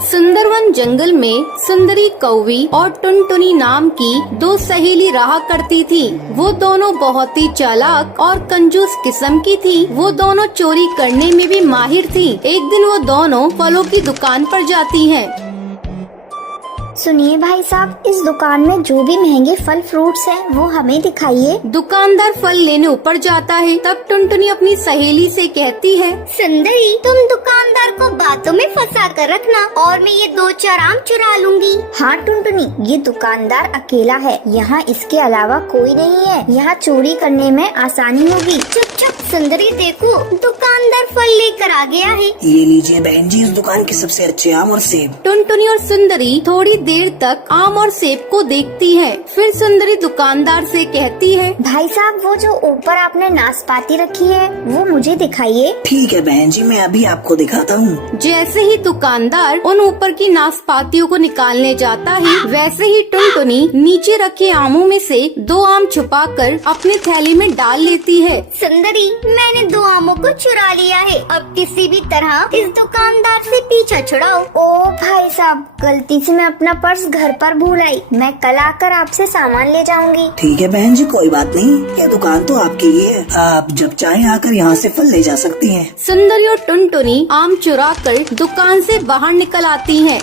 सुंदरवन जंगल में सुंदरी कौवी और टुनटुनी नाम की दो सहेली रहा करती थी। वो दोनों बहुत ही चालाक और कंजूस किस्म की थी। वो दोनों चोरी करने में भी माहिर थी। एक दिन वो दोनों फलों की दुकान पर जाती हैं। सुनिए भाई साहब, इस दुकान में जो भी महंगे फल फ्रूट्स हैं वो हमें दिखाइए। दुकानदार फल लेने ऊपर जाता है। तब टुनटुनी अपनी सहेली से कहती है, सुंदरी, तुम दुकानदार को बातों में फंसा कर रखना और मैं ये 2-4 आम चुरा लूंगी। हाँ टुनटुनी, ये दुकानदार अकेला है, यहाँ इसके अलावा कोई नहीं है। यहाँ चोरी करने में आसानी होगी। चुप चुप सुंदरी, देखो दुकानदार फल लेकर आ गया है। ये लीजिए बहन जी, इस दुकान के सबसे अच्छे आम और सेब। टुनटुनी और सुंदरी थोड़ी देर तक आम और सेब को देखती है। फिर सुंदरी दुकानदार से कहती है, भाई साहब, वो जो ऊपर आपने नाशपाती रखी है वो मुझे दिखाइए। ठीक है बहन जी, मैं अभी आपको दिखाता हूँ। जैसे ही दुकानदार उन ऊपर की नाशपातियों को निकालने जाता है, वैसे ही टुनटुनी नीचे रखे आमों में से 2 आम छुपाकर अपनी थैली में डाल लेती है। सुंदरी, मैंने 2 आमों को चुरा लिया है। अब किसी भी तरह इस दुकानदार से पीछा छुड़ाओ। ओ भाई साहब, गलती से मैं अपना पर्स घर पर भूल आई। मैं कल आकर आपसे सामान ले जाऊंगी। ठीक है बहन जी, कोई बात नहीं, ये दुकान तो आपकी ही है। आप जब चाहें आकर यहाँ से फल ले जा सकती हैं। सुंदरी और टुनटुनी आम चुरा कर दुकान से बाहर निकल आती हैं।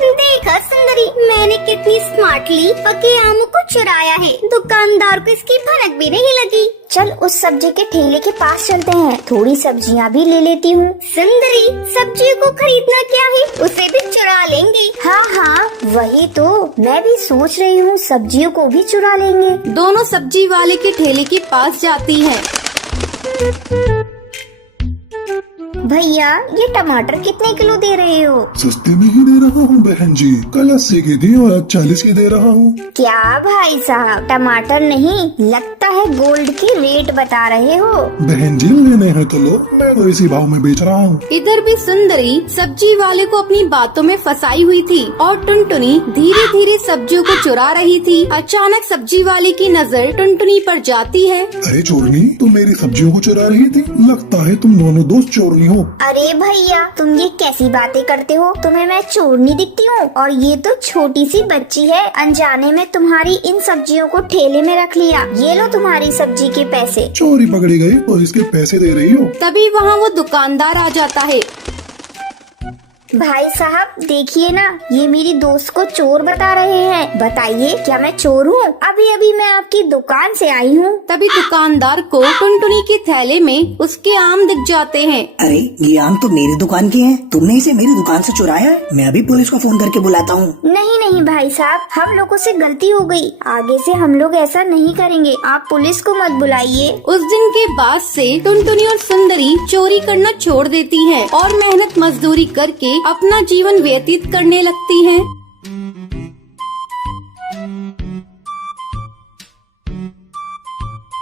देखा सुंदरी, मैंने कितनी स्मार्टली पके आमों को चुराया है। दुकानदार को इसकी भनक भी नहीं लगी। चल उस सब्जी के ठेले के पास चलते हैं, थोड़ी सब्जियां भी ले लेती हूँ। सुंदरी, सब्जियों को खरीदना क्या है, उसे भी चुरा लेंगे। हाँ हाँ, वही तो मैं भी सोच रही हूँ, सब्जियों को भी चुरा लेंगे। दोनों सब्जी वाले के ठेले के पास जाती हैं। भैया, ये टमाटर कितने किलो दे रहे हो? सस्ते में ही दे रहा हूँ बहन जी, कल 80 की थी और आज 40 की दे रहा हूँ। क्या भाई साहब, टमाटर नहीं, लगता है गोल्ड की रेट बता रहे हो। बहन जी, लेने हैं तो लो, मैं तो इसी भाव में बेच रहा हूँ। इधर भी सुंदरी सब्जी वाले को अपनी बातों में फंसाई हुई थी और टुनटुनी धीरे धीरे सब्जियों को चुरा रही थी। अचानक सब्जी वाले की नजर टुनटुनी पर जाती है। अरे चोरनी, तुम मेरी सब्जियों को चुरा रही थी? लगता है तुम दोनों दोस्त चोरनी हो। अरे भैया, तुम ये कैसी बातें करते हो? तुम्हें मैं चोरनी दिखती हूँ? और ये तो छोटी सी बच्ची है, अनजाने में तुम्हारी इन सब्जियों को ठेले में रख लिया। ये लो तुम्हारी सब्जी के पैसे। चोरी पकड़ी गई तो इसके पैसे दे रही हो? तभी वहाँ वो दुकानदार आ जाता है। भाई साहब, देखिए ना, ये मेरी दोस्त को चोर बता रहे हैं। बताइए, क्या मैं चोर हूँ? अभी अभी मैं आपकी दुकान से आई हूँ। तभी दुकानदार को टुनटुनी के थैले में उसके आम दिख जाते हैं। अरे ये आम तो मेरी दुकान के हैं, तुमने इसे मेरी दुकान से चुराया है? मैं अभी पुलिस को फोन करके बुलाता हूँ। नहीं नहीं भाई साहब, हम लोगों से गलती हो गई, आगे से हम लोग ऐसा नहीं करेंगे। आप पुलिस को मत बुलाइए। उस दिन के बाद से टुनटुनी और सुंदरी चोरी करना छोड़ देती हैं और मेहनत मजदूरी करके अपना जीवन व्यतीत करने लगती हैं।